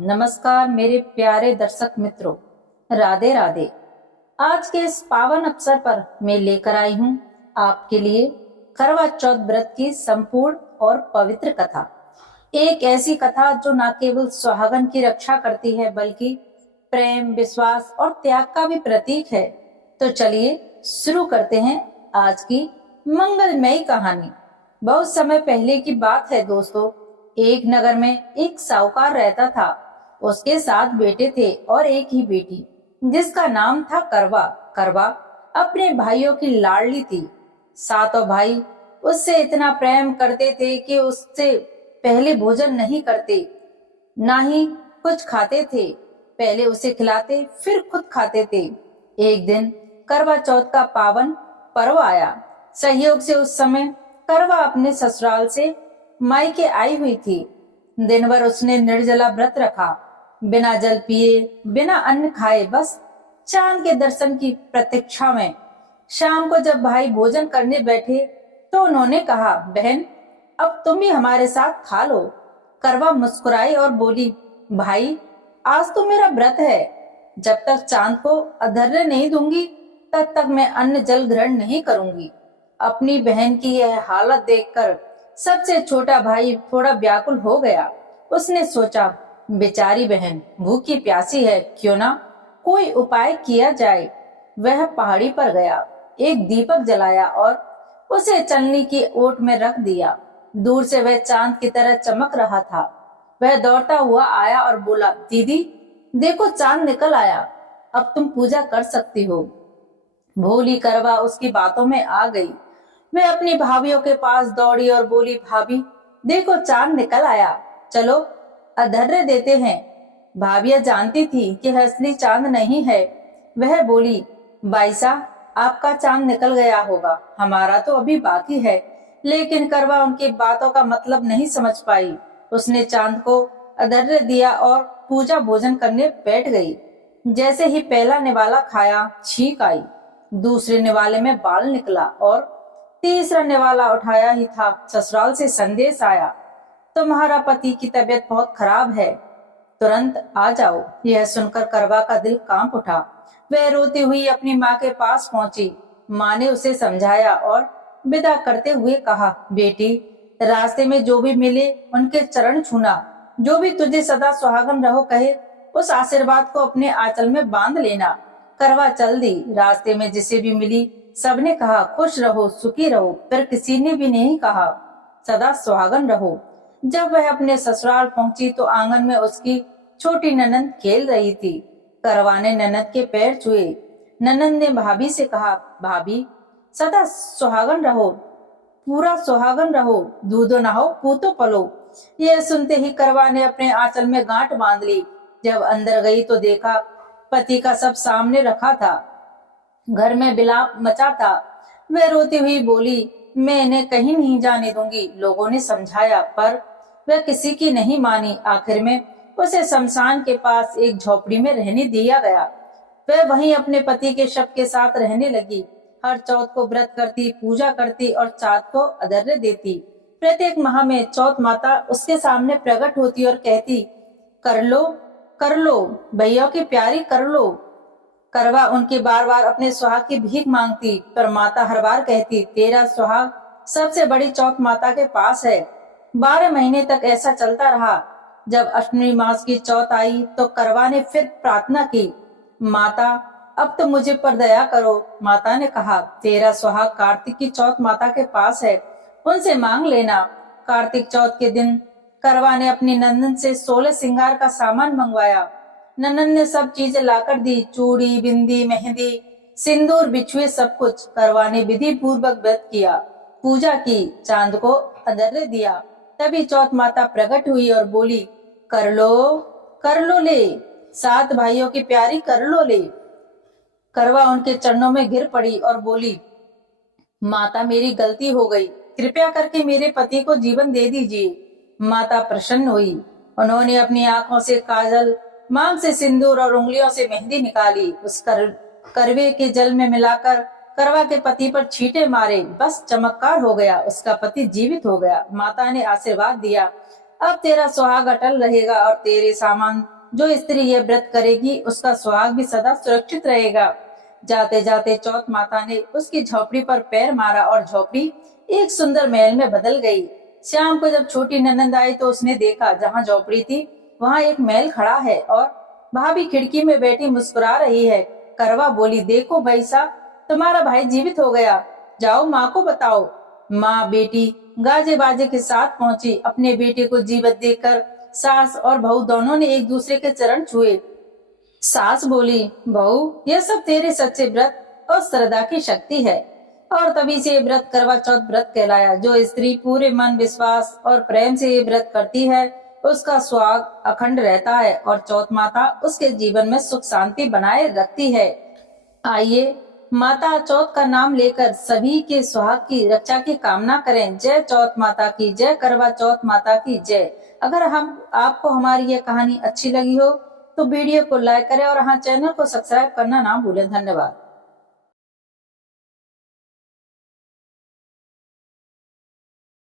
नमस्कार मेरे प्यारे दर्शक मित्रों, राधे राधे। आज के इस पावन अवसर पर मैं लेकर आई हूँ आपके लिए करवा चौथ व्रत की संपूर्ण और पवित्र कथा। एक ऐसी कथा जो न केवल सुहागन की रक्षा करती है बल्कि प्रेम, विश्वास और त्याग का भी प्रतीक है। तो चलिए शुरू करते हैं आज की मंगलमयी कहानी। बहुत समय पहले की बात है दोस्तों। एक नगर में एक साहूकार रहता था। उसके 7 बेटे थे और एक ही बेटी, जिसका नाम था करवा। करवा अपने भाइयों की लाडली थी। सातों भाई उससे इतना प्रेम करते थे कि उससे पहले भोजन नहीं करते, ना ही कुछ खाते थे। पहले उसे खिलाते फिर खुद खाते थे। एक दिन करवा चौथ का पावन पर्व आया। संयोग से उस समय करवा अपने ससुराल से मायके आई हुई थी। दिन भर उसने निर्जला व्रत रखा, बिना जल पिए, बिना अन्न खाए, बस चांद के दर्शन की प्रतीक्षा में। शाम को जब भाई भोजन करने बैठे तो उन्होंने कहा, बहन अब तुम भी हमारे साथ खा लो। करवा मुस्कुराई और बोली, भाई आज तो मेरा व्रत है। जब तक चांद को अर्घ्य नहीं दूंगी तब तक मैं अन्न जल ग्रहण नहीं करूंगी। अपनी बहन की यह हालत देखकर सबसे छोटा भाई थोड़ा व्याकुल हो गया। उसने सोचा, बेचारी बहन भूखी प्यासी है, क्यों ना कोई उपाय किया जाए। वह पहाड़ी पर गया, एक दीपक जलाया और उसे चलनी की ओट में रख दिया। दूर से वह चांद की तरह चमक रहा था। वह दौड़ता हुआ आया और बोला, दीदी देखो चांद निकल आया, अब तुम पूजा कर सकती हो। भोली करवा उसकी बातों में आ गई। वह अपनी भाभीियों के पास दौड़ी और बोली, भाभी देखो चांद निकल आया, चलो अर्घ्य देते हैं। भाभियां जानती थी कि असली चांद नहीं है। वह बोली, बाईसा आपका चांद निकल गया होगा, हमारा तो अभी बाकी है। लेकिन करवा उनकी बातों का मतलब नहीं समझ पाई। उसने चांद को अर्घ्य दिया और पूजा भोजन करने बैठ गई। जैसे ही पहला निवाला खाया, छींक आई। दूसरे निवाले में बाल निकला और तीसरा निवाला उठाया ही था, ससुराल से संदेश आया, तुम्हारा पति की तबीयत बहुत खराब है, तुरंत आ जाओ। यह सुनकर करवा का दिल कांप उठा। वह रोती हुई अपनी माँ के पास पहुंची। माँ ने उसे समझाया और विदा करते हुए कहा, बेटी रास्ते में जो भी मिले उनके चरण छूना। जो भी तुझे सदा सुहागन रहो कहे, उस आशीर्वाद को अपने आंचल में बांध लेना। करवा चल दी। रास्ते में जिसे भी मिली सबने कहा, खुश रहो, सुखी रहो, पर किसी ने भी नहीं कहा सदा सुहागन रहो। जब वह अपने ससुराल पहुंची तो आंगन में उसकी छोटी ननंद खेल रही थी। करवा ने ननंद के पैर छुए। ननंद ने भाभी से कहा, भाभी सदा सुहागन रहो, पूरा सुहागन रहो, दूधो नहाओ, पूतो पलो। यह सुनते ही करवा ने अपने आंचल में गांठ बांध ली। जब अंदर गई तो देखा पति का सब सामने रखा था। घर में बिलाप मचा था। वह रोती हुई बोली, मैं इन्हें कहीं नहीं जाने दूंगी। लोगों ने समझाया पर वह किसी की नहीं मानी। आखिर में उसे शमशान के पास एक झोपड़ी में रहने दिया गया। वह वहीं अपने पति के शव के साथ रहने लगी। हर चौथ को व्रत करती, पूजा करती और चाँद को अर्घ्य देती। प्रत्येक माह में चौथ माता उसके सामने प्रकट होती और कहती, कर लो भैया की प्यारी, कर लो। करवा उनकी बार बार अपने सुहाग की भीख मांगती, पर माता हर बार कहती, तेरा सुहाग सबसे बड़ी चौथ माता के पास है। 12 महीने तक ऐसा चलता रहा। जब अष्टमी मास की चौथ आई तो करवा ने फिर प्रार्थना की, माता अब तो मुझे पर दया करो। माता ने कहा, तेरा सुहाग कार्तिक की चौथ माता के पास है, उनसे मांग लेना। कार्तिक चौथ के दिन करवा ने अपनी नंदन से 16 श्रृंगार का सामान मंगवाया। ननन ने सब चीजें लाकर दी, चूड़ी, बिंदी, मेहंदी, सिंदूर, बिछुए, सब कुछ। करवा ने विधि पूर्वक व्रत किया, पूजा की, चांद को अर्घ्य दिया। तभी चौथ माता प्रकट हुई और बोली, कर लो ले, 7 भाइयों की प्यारी, कर लो ले। करवा उनके चरणों में गिर पड़ी और बोली, माता मेरी गलती हो गई, कृपया करके मेरे पति को जीवन दे दीजिए। माता प्रसन्न हुई। उन्होंने अपनी आंखों से काजल, मांग से सिंदूर और उंगलियों से मेहंदी निकाली। उस करवे के जल में मिलाकर करवा के पति पर छींटे मारे। बस चमत्कार हो गया, उसका पति जीवित हो गया। माता ने आशीर्वाद दिया, अब तेरा सुहाग अटल रहेगा और तेरे सामान जो स्त्री यह व्रत करेगी उसका सुहाग भी सदा सुरक्षित रहेगा। जाते जाते चौथ माता ने उसकी झोपड़ी पर पैर मारा और झोपड़ी एक सुंदर महल में बदल गई। शाम को जब छोटी ननंद आई तो उसने देखा जहाँ झोपड़ी थी वहाँ एक महल खड़ा है और भाभी खिड़की में बैठी मुस्कुरा रही है। करवा बोली, देखो भाई साहब, तुम्हारा भाई जीवित हो गया, जाओ माँ को बताओ। माँ बेटी गाजे बाजे के साथ पहुंची। अपने बेटे को जीवित देखकर सास और बहू दोनों ने एक दूसरे के चरण छुए। सास बोली, बहू यह सब तेरे सच्चे व्रत और श्रद्धा की शक्ति है। और तभी से ये व्रत करवा चौथ व्रत कहलाया। जो स्त्री पूरे मन विश्वास और प्रेम से ये व्रत करती है उसका सुहाग अखंड रहता है और चौथ माता उसके जीवन में सुख शांति बनाए रखती है। आइए माता चौथ का नाम लेकर सभी के सुहाग की रक्षा की कामना करें। जय चौथ माता की जय, करवा चौथ माता की जय। अगर आपको हमारी यह कहानी अच्छी लगी हो तो वीडियो को लाइक करें और हाँ, चैनल को सब्सक्राइब करना ना भूलें। धन्यवाद।